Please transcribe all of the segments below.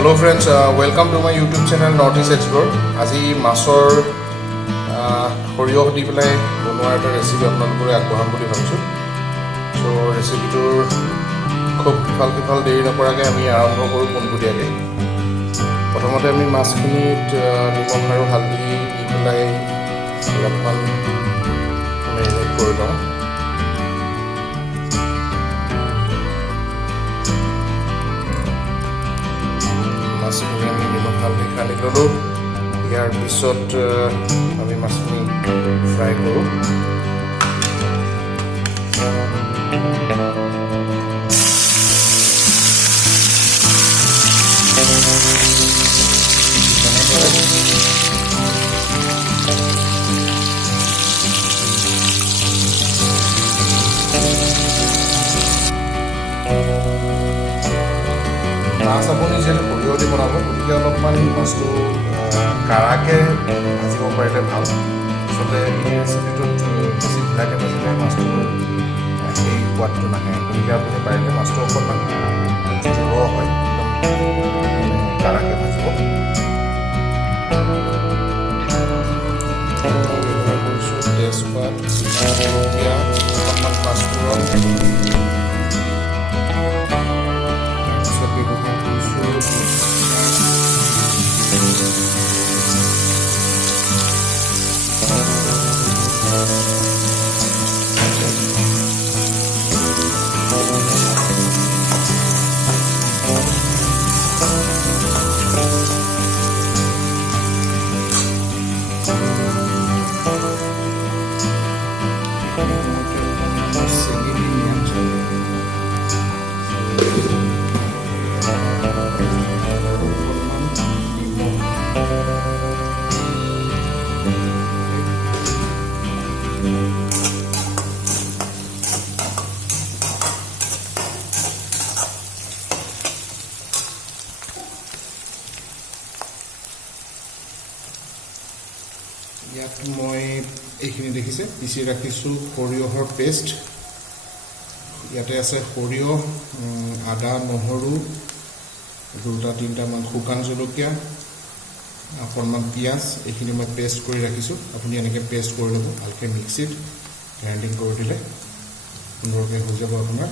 Hello friends, welcome to my YouTube channel North East Explore. আজি মাছৰ সৰিয়হ দি পেলাই বনোৱা এটা ৰেচিপি আপোনালোকলৈ আগবঢ়াম বুলি ভাবিছোঁ। সো ৰেচিপিটোৰ খুব ইফাল দেৰি নকৰাকৈ আমি আৰম্ভ কৰোঁ পোনপটীয়াকৈ। প্ৰথমতে আমি মাছখিনিত নিমখ আৰু হালধি দি পেলাই অলপমান মেৰিনেট কৰি লওঁ। মাছখিনি আমি নিমখ হালধি সানি ল'লোঁ। ইয়াৰ পিছত আমি মাছখিনি ফ্ৰাই কৰোঁ। মাছ আপুনি যিহেতু সৰিয়হ দি বনাব, গতিকে অলপমান মাছটো কাঢ়াকৈ ভাজিব পাৰিলে ভাল। আচলতে এই ৰেচিপিটোত বেছি ঢিলাকৈ ভাজিলে মাছটো সেই সোৱাদটো নাহে। গতিকে আপুনি পাৰিলে মাছটো অকণমান যিটো ৰ হয় একদম কাঢ়াকৈ ভাজিব। ব্যৱহাৰ কৰিছোঁ তেজপাত, জলকীয়া, অকণমান পাঁচফোৰণ, ইয়াত মই এইখিনি দেখিছে পিচি ৰাখিছোঁ সৰিয়হৰ পেষ্ট। ইয়াতে আছে সৰিয়হ, আদা, নহৰু, 2-3টামান শুকান জলকীয়া, অকণমান পিঁয়াজ, এইখিনি মই পেষ্ট কৰি ৰাখিছোঁ। আপুনি এনেকৈ পেষ্ট কৰি ল'ব, ভালকৈ মিক্সিত গ্ৰাইণ্ডিং কৰি দিলে সুন্দৰকৈ হৈ যাব আপোনাৰ।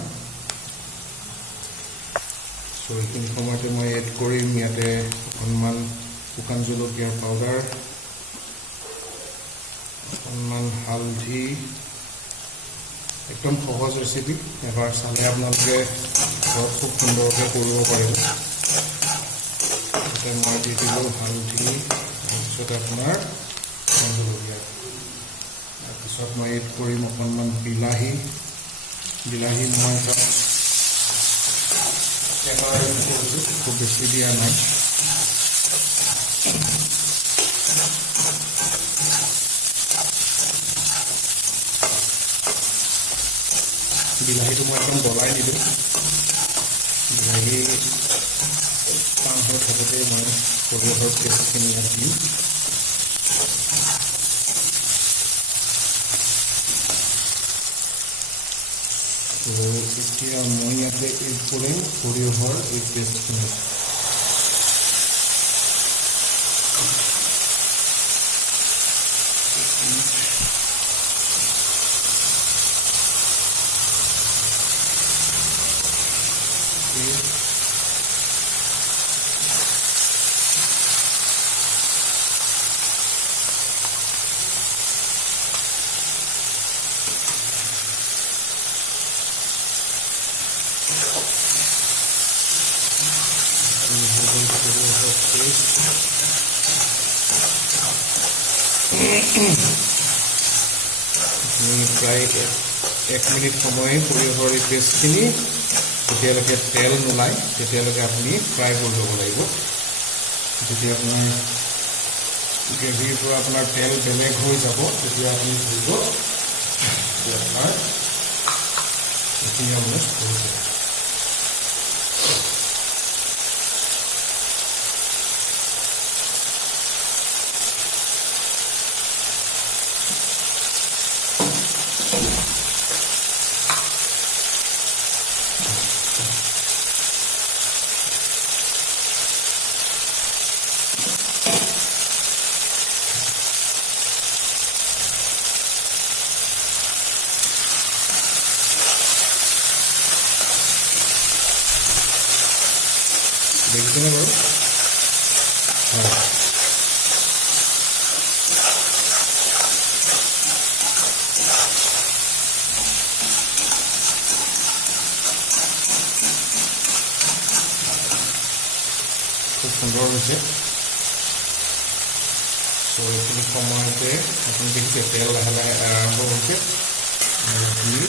চ' এইখিনি সময়তে মই এড কৰিম ইয়াতে অকণমান শুকান জলকীয়াৰ পাউডাৰ, অকণমান হালধি। একদম সহজ ৰেচিপি, এবাৰ চালে আপোনালোকে ঘৰত খুব সুন্দৰকৈ কৰিব পাৰিব। তাতে মই দি দিলোঁ হালধি, তাৰপিছত আপোনাৰ জলকীয়া। তাৰপিছত মই এড কৰিম অকণমান বিলাহী মই তাত এবাৰ কৰিছোঁ, খুব বেছি দিয়া নাই। বিলাহীটো মই একদম গলাই দিলোঁ। বিলাহী টান হৈ থাকোঁতেই মই সৰিয়হৰ পেষ্টখিনি ইয়াত দিম। তো এতিয়া মই ইয়াতে এড কৰিম সৰিয়হৰ এই পেষ্টখিনি। প্ৰায় 1 মিনিট সময় সৰিয়হৰ এই পেষ্টখিনি যেতিয়ালৈকে তেল নোলায় তেতিয়ালৈকে আপুনি ফ্ৰাই কৰি ল'ব লাগিব। যেতিয়া আপোনাৰ গ্ৰেভিৰ পৰা আপোনাৰ তেল বেলেগ হৈ যাব তেতিয়া আপুনি ধৰিব যে আপোনাৰ এইখিনি অলমষ্ট হৈছে। সুন্দৰ হৈছে। চ' এইখিনি সময়তে আপুনি দেখিছে তেল লাহে লাহে আৰম্ভ হৈছে। আপুনি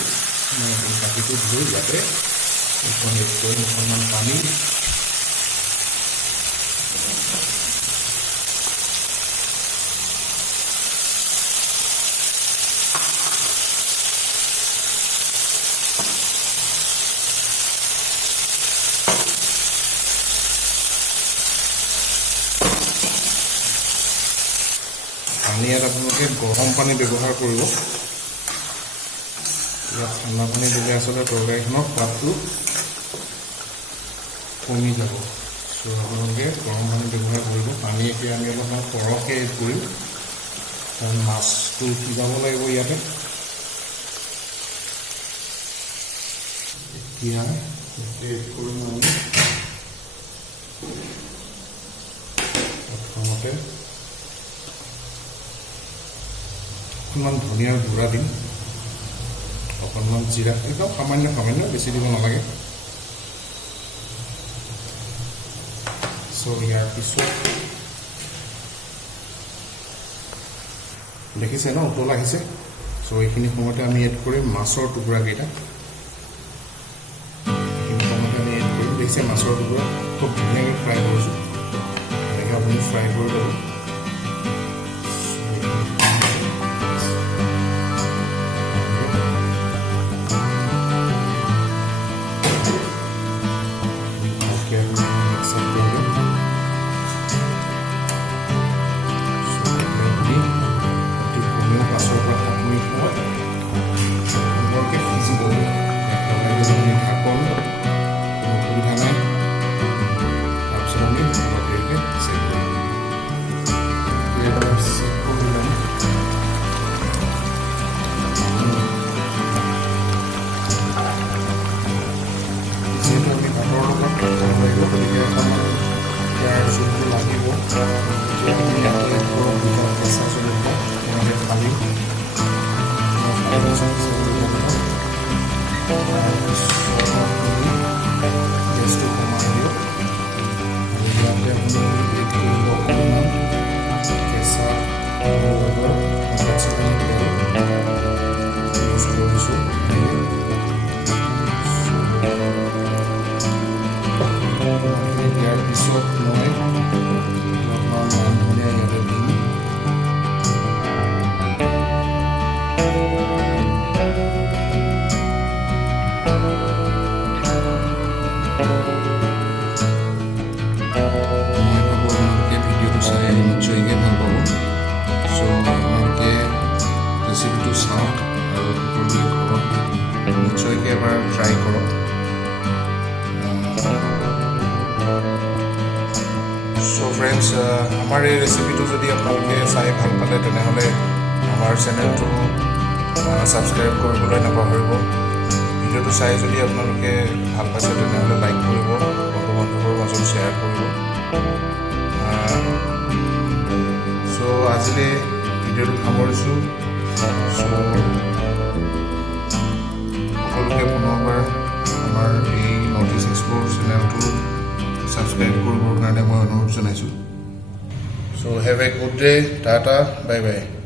বাকীটো ধুই ইয়াতে এইখন অকণমান পানী ইয়াত আপোনালোকে গৰম পানী ব্যৱহাৰ কৰিব। ইয়াত ঠাণ্ডা পানী দিলে আচলতে তৰকাৰীখনৰ সোৱাদটো কমি যাব। চ' আপোনালোকে গৰম পানী ব্যৱহাৰ কৰিব। পানী এতিয়া আমি অলপমান সৰহকৈ এড কৰিম, কাৰণ মাছটো সিজাব লাগিব ইয়াতে। এতিয়া এড কৰিম আমি প্ৰথমতে অকণমান ধনিয়াৰ গুড়া দিম, অকণমান জিৰা, একদম সামান্য বেছি দিব নালাগে। চ' ইয়াৰ পিছত দেখিছে ন উতল আহিছে। চ' এইখিনি সময়তে আমি এড কৰিম মাছৰ টুকুৰাকেইটা। এইখিনি সময়তে আমি এড কৰিম, দেখিছে মাছৰ টুকুৰা খুব ধুনীয়াকৈ ফ্ৰাই কৰিছোঁ। এনেকৈ আপুনি ফ্ৰাই কৰি ল'ব। ৰেচিপিটো চাওক আৰু সকলোৱে ঘৰত নিশ্চয়কৈ এবাৰ ট্ৰাই কৰক। চ' ফ্ৰেণ্ডছ, আমাৰ এই ৰেচিপিটো যদি আপোনালোকে চাই ভাল পালে তেনেহ'লে আমাৰ চেনেলটো ছাবস্ক্ৰাইব কৰিবলৈ নাপাহৰিব। ভিডিঅ'টো চাই যদি আপোনালোকে ভাল পাইছে তেনেহ'লে লাইক কৰিব, বন্ধু বান্ধৱৰ মাজত শ্বেয়াৰ কৰিব। চ' আজিলৈ ভিডিঅ'টো সামৰিছোঁ। সকলোকে পুনৰবাৰ আমাৰ এই নৰ্থ ইষ্ট এক্সপ্ল'ৰ চেনেলটো ছাবস্ক্ৰাইব কৰিবৰ কাৰণে মই অনুৰোধ জনাইছোঁ। So' have a good day, tata, bye by.